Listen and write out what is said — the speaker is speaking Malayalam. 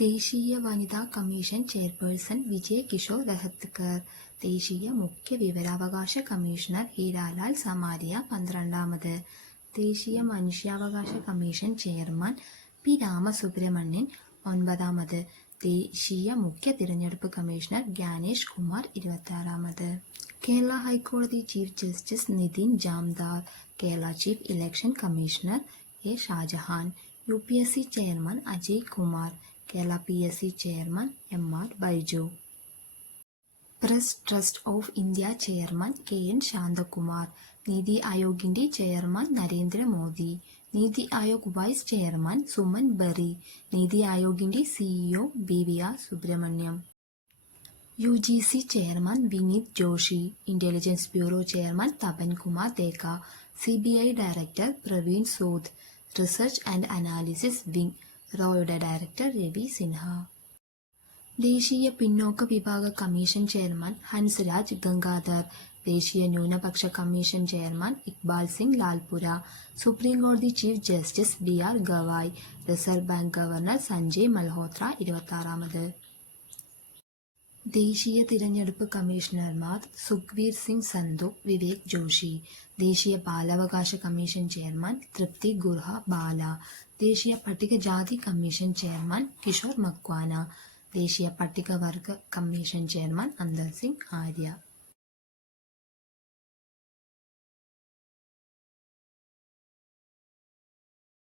ദേശീയ വനിതാ കമ്മീഷൻ ചെയർപേഴ്സൺ വിജയ് കിഷോർ രഹത്കർ. ദേശീയ മുഖ്യ വിവരാവകാശ കമ്മീഷണർ ഹീരാലാൽ സമാരിയ 12ാമത്. ദേശീയ മനുഷ്യാവകാശ കമ്മീഷൻ ചെയർമാൻ പി രാമസുബ്രഹ്മണ്യൻ 9ാമത്. ദേശീയ മുഖ്യ തിരഞ്ഞെടുപ്പ് കമ്മീഷണർ ജ്ഞാനേഷ് കുമാർ 26ാമത്. കേരള ഹൈക്കോടതി chief justice Nitin Jamdar. Kerala chief election commissioner A Shah Jahan. UPSC chairman Ajay Kumar. Kerala PSC chairman MR Baiju. Press trust of India chairman KN Shantakumar. നീതി ആയോഗിന്റെ chairman Narendra Modi. NITI Aayog vice chairman Suman bury. നീതി ആയോഗിന്റെ CEO BVR Subrahmanyam. UGC chairman Vineet Joshi. Intelligence bureau chairman Tapan Kumar Deka. CBI director Praveen Sood. Research and analysis wing റോയുടെ ഡയറക്ടർ രവി സിൻഹ. ദേശീയ പിന്നോക്ക വിഭാഗ കമ്മീഷൻ ചെയർമാൻ ഹൻസ്രാജ് ഗംഗാധർ. ദേശീയ ന്യൂനപക്ഷ commission chairman Iqbal Singh Lalpura. Supreme കോടതി chief justice BR Gavai. Reserve bank governor Sanjay Malhotra 26ാമത്. ദേശീയ തിരഞ്ഞെടുപ്പ് കമ്മീഷണർമാർ സുഖ്വീർ സിംഗ് സന്ധു, വിവേക് ജോഷി. ദേശീയ ബാലാവകാശ കമ്മീഷൻ ചെയർമാൻ തൃപ്തി ഗുർഹ ബാല. ദേശീയ പട്ടികജാതി കമ്മീഷൻ ചെയർമാൻ കിഷോർ മക്വാന. ദേശീയ പട്ടികവർഗ കമ്മീഷൻ ചെയർമാൻ അന്തർ സിംഗ് ആര്യ.